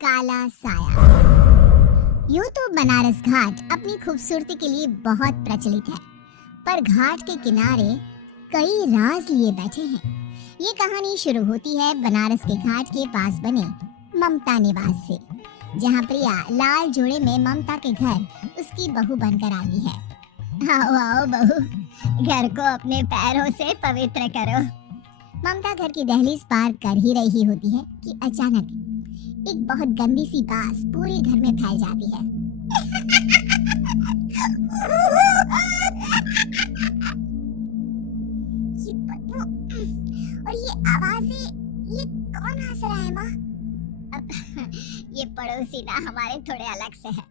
काला साया। यूं तो बनारस घाट अपनी खूबसूरती के लिए बहुत प्रचलित है, पर घाट के किनारे कई राज लिए बैठे हैं। ये कहानी शुरू होती है बनारस के घाट के पास बने ममता निवास से, जहाँ प्रिया लाल जोड़े में ममता के घर उसकी बहू बनकर आती है। आओ आओ बहू, घर को अपने पैरों से पवित्र करो। ममता घर की दहलीज पार कर ही रही होती है कि अचानक एक बहुत गंदी सी बास पूरे घर में फैल जाती है। ये बदबू और ये आवाजें, ये कौन हंस रहा है माँ? अब ये पड़ोसी ना हमारे थोड़े अलग से है।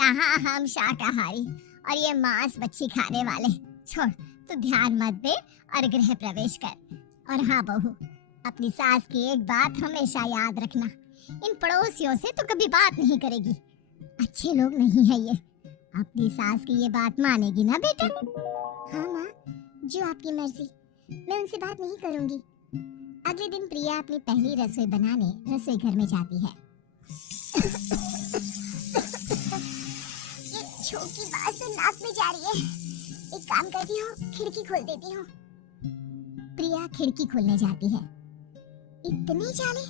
कहाँ हम शाकाहारी और ये मांस मच्छी खाने वाले। छोड़, तू ध्यान मत दे और गृह प्रवेश कर। और हाँ बहू, अपनी सास की एक बात हमेशा याद रखना, इन पड़ोसियों से तो कभी बात नहीं करेगी। अच्छे लोग नहीं है ये। अपनी सास की ये बात मानेगी ना बेटा? हाँ माँ, जो आपकी मर्जी, मैं उनसे बात नहीं करूंगी। अगले दिन प्रिया अपनी पहली रसोई बनाने रसोई घर में जाती है। ये छोटी बात तो नाक में जा रही है। एक काम करती हूँ, खिड़की खोल देती हूँ। प्रिया खिड़की खोलने जाती है। इतने जाले,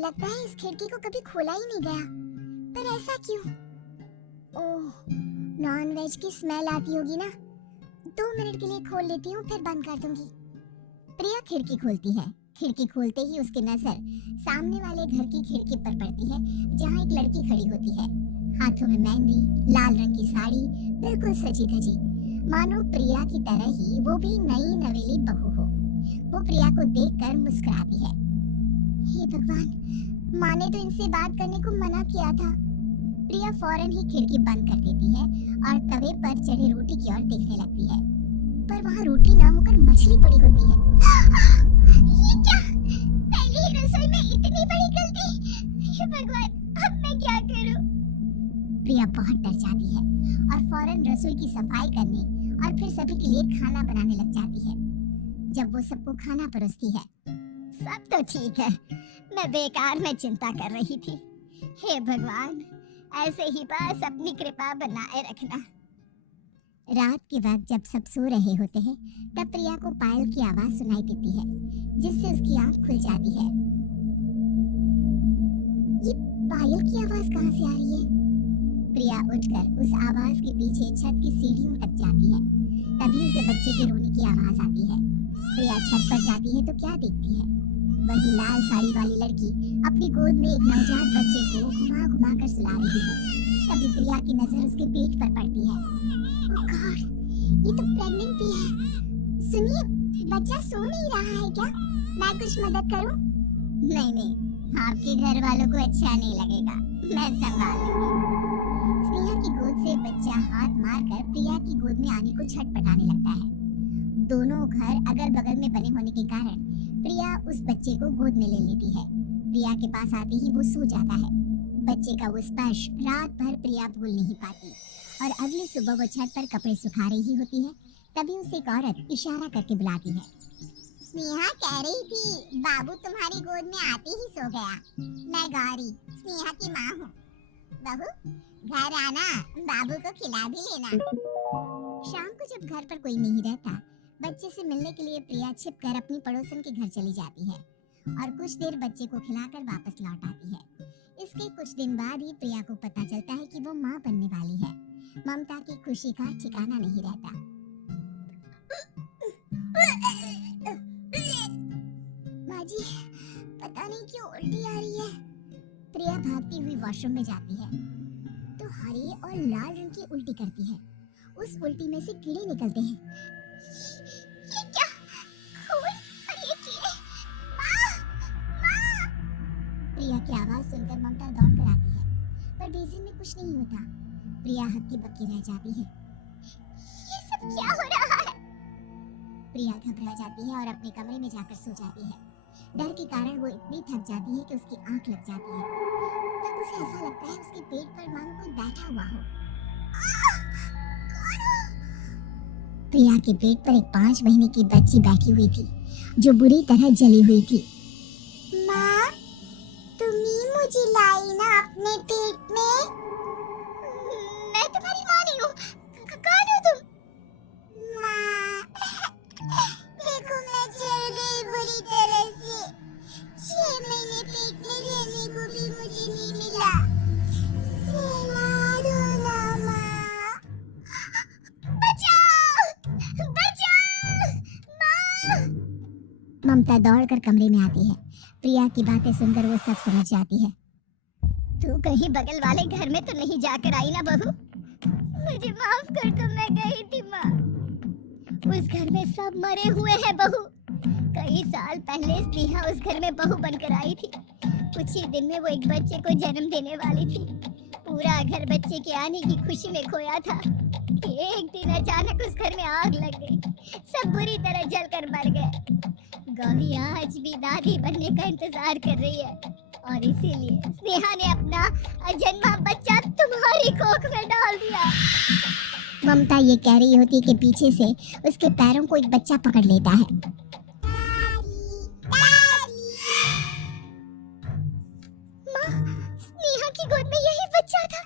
लगता है इस खिड़की को कभी खोला ही नहीं गया। पर ऐसा क्यों? ओह, नॉनवेज की स्मेल आती होगी ना। 2 मिनट के लिए खोल लेती हूँ, फिर बंद कर दूंगी। प्रिया खिड़की खोलती है। खिड़की खोलते ही उसकी नजर सामने वाले घर की खिड़की पर पड़ती है, जहाँ एक लड़की खड़ी होती है, हाथों में मेहंदी, लाल रंग की साड़ी, बिल्कुल सजी धजी, मानो प्रिया की तरह ही वो भी नई नवेली बहू हो। वो प्रिया को देखकर मुस्कुराती है। हे भगवान, माँ ने तो इनसे बात करने को मना किया था। प्रिया फौरन ही खिड़की बंद कर देती है और तवे पर चढ़ी रोटी की ओर देखने लगती है, पर वहाँ रोटी ना होकर मछली पड़ी होती है। ये क्या? पहली ही रसोई में इतनी बड़ी गलती! हे भगवान, अब मैं क्या करूं? प्रिया बहुत डर जाती है और फौरन रसोई की सफाई करने और फिर सभी के लिए खाना बनाने लग जाती है। जब वो सबको खाना परोसती है, सब तो ठीक है, मैं बेकार में चिंता कर रही थी। हे भगवान, ऐसे ही बस अपनी कृपा बनाए रखना। रात के वक्त जब सब सो रहे होते हैं, तब प्रिया को पायल की आवाज सुनाई देती है, जिससे उसकी आंख खुल जाती है। ये पायल की आवाज कहाँ से आ रही है? प्रिया उठकर उस आवाज के पीछे छत की सीढ़ियों तक जाती है। तभी उसे बच्चे के रोने की आवाज आती है। प्रिया छत पर जाती है तो क्या देखती है? वही लाल साड़ी वाली लड़की अपनी गोद में एक नवजात बच्चे को घुमा घुमा कर सुला रही है। तभी प्रिया की नजर उसके पेट पर पड़ती है। ओह गॉड, ये तो प्रेग्नेंट भी है। सुनिए, बच्चा सो नहीं रहा है क्या? मैं कुछ मदद करूं? नहीं नहीं, आपके घर वालों को अच्छा नहीं लगेगा, मैं संभाल लूंगी। स्नेहा की गोद से बच्चा हाथ मारकर प्रिया की गोद में आने को छटपटाने लगता है। दोनों घर अगल बगल में बने होने के कारण प्रिया उस बच्चे को गोद में ले लेती है। प्रिया के पास आते ही वो सो जाता है। बच्चे का वो स्पर्श रात भर प्रिया भूल नहीं पाती और अगली सुबह वो छत पर कपड़े सुखा रही होती है। तभी उसे एक औरत इशारा करके बुलाती है। स्नेहा कह रही थी, बाबू तुम्हारी गोद में आते ही सो गया। मैं गौरी, स्नेहा की माँ हूँ। बहू, घर आना, बाबू को खिला भी लेना। शाम को जब घर पर कोई नहीं रहता, बच्चे से मिलने के लिए प्रिया छिपकर अपनी पड़ोसन के घर चली जाती है और कुछ देर बच्चे को खिलाकर वापस लौट आती है। इसके कुछ दिन बाद ही प्रिया को पता चलता है कि वो माँ बनने वाली है। ममता की खुशी का ठिकाना नहीं रहता। माँ जी, पता नहीं क्यों उल्टी आ रही है। प्रिया भागती हुई वॉशरूम में जाती है तो हरे और लाल रंग की उल्टी करती है। उस उल्टी में से कीड़े निकलते हैं। ये क्या? खून और ये कीड़े! माँ! माँ! प्रिया की आवाज सुनकर ममता दौड़ कर आती है, पर बेसिन में कुछ नहीं होता। प्रिया हक्की बक्की रह जाती है। ये सब क्या हो रहा है? प्रिया घबरा जाती है और अपने कमरे में जाकर सो जाती है। डर के कारण वो इतनी थक जाती है कि उसकी आंख लग जाती है। तब उसे ऐसा लगता है उसके पेट पर मानो कोई बैठा हुआ हो। प्रिया के पेट पर एक 5 महीने की बच्ची बैठी हुई थी, जो बुरी तरह जली हुई थी। माँ, तुम्ही मुझे लाई ना अपने पेट में। मैं तुम्हारी माँ नहीं हूँ। कौन हो तुम? माँ, देखो मैं जल गई बुरी तरह से। 6 महीने पेट में रहने को भी मुझे नहीं मिला। सहला दो ना माँ। बचाओ! बचाओ! माँ! ममता दौड़कर कमरे में आती है। प्रिया की बातें सुनकर वो सब समझ जाती है। तू कहीं बगल वाले घर में तो नहीं जाकर आई ना बहू? मुझे माफ कर दो, मैं गई थी माँ। उस घर में सब मरे हुए हैं बहू। कई साल पहले स्नेहा उस घर में बहू बनकर आई थी। कुछ ही दिन में वो एक बच्चे को जन्म देने वाली थी। पूरा घर बच्चे के आने की खुशी में खोया था। एक दिन अचानक उस घर में आग लग गई। सब बुरी तरह जलकर मर गए। गौरी आज भी दादी बनने का इंतजार कर रही है और इसीलिए स्नेहा ने अपना अजन्मा बच्चा तुम्हारी कोख में डाल दिया। ममता ये कह रही होती कि पीछे से उसके पैरों को एक बच्चा पकड़ लेता है। माँ, स्नेहा की गोद में यही बच्चा था।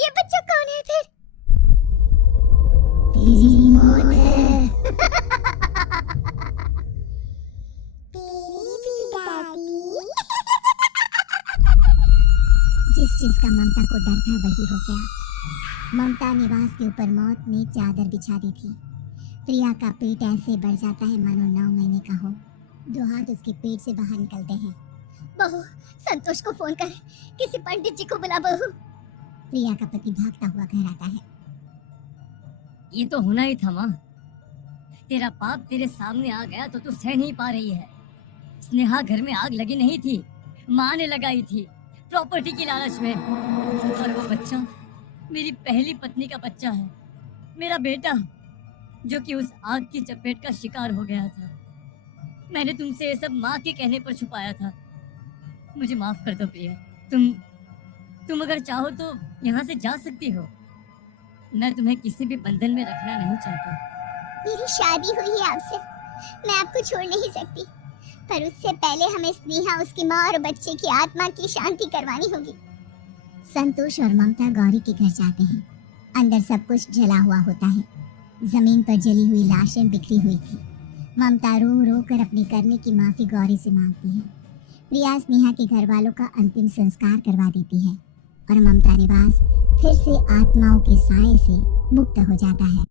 ये बच्चा कौन है फिर? तेरी मौत है। जिस चीज का ममता को डर था वही हो गया। ममता निवास के ऊपर मौत ने चादर बिछा दी थी। प्रिया का पेट ऐसे बढ़ जाता है मानो 9 महीने का हो। 2 हाथ उसके पेट से बाहर निकलते हैं। बहू, संतोष को फोन कर, किसी पंडित जी को बुला बहू। प्रिया का पति भागता हुआ घर आता है। ये तो होना ही था माँ। तेरा पाप तेरे सामने आ गया तो तू सह नहीं पा रही है। स्नेहा घर में आग लगी नहीं थी, माँ ने लगाई थी प्रॉपर्टी की लालच में। और वो बच्चा मेरी पहली पत्नी का बच्चा है, मेरा बेटा, जो कि उस आग की चपेट का शिकार हो गया था। मैंने तुमसे ये सब माँ के कहने पर छुपाया था। मुझे माफ कर दो प्रिया। तुम अगर चाहो तो यहाँ से जा सकती हो। मैं तुम्हें किसी भी बंधन में रखना नहीं चाहता। मेरी शादी हुई है आपसे, मैं आपको छोड़ नहीं सकती। पर उससे पहले हमें स्नेहा, उसकी माँ और बच्चे की आत्मा की शांति करवानी होगी। संतोष और ममता गौरी के घर जाते हैं। अंदर सब कुछ जला हुआ होता है। जमीन पर जली हुई लाशें बिखरी हुई थी। ममता रो रो कर अपनी करने की माफी गौरी से मांगती है। प्रिया स्नेहा के घर वालों का अंतिम संस्कार करवा देती है और ममता निवास फिर से आत्माओं के साए से मुक्त हो जाता है।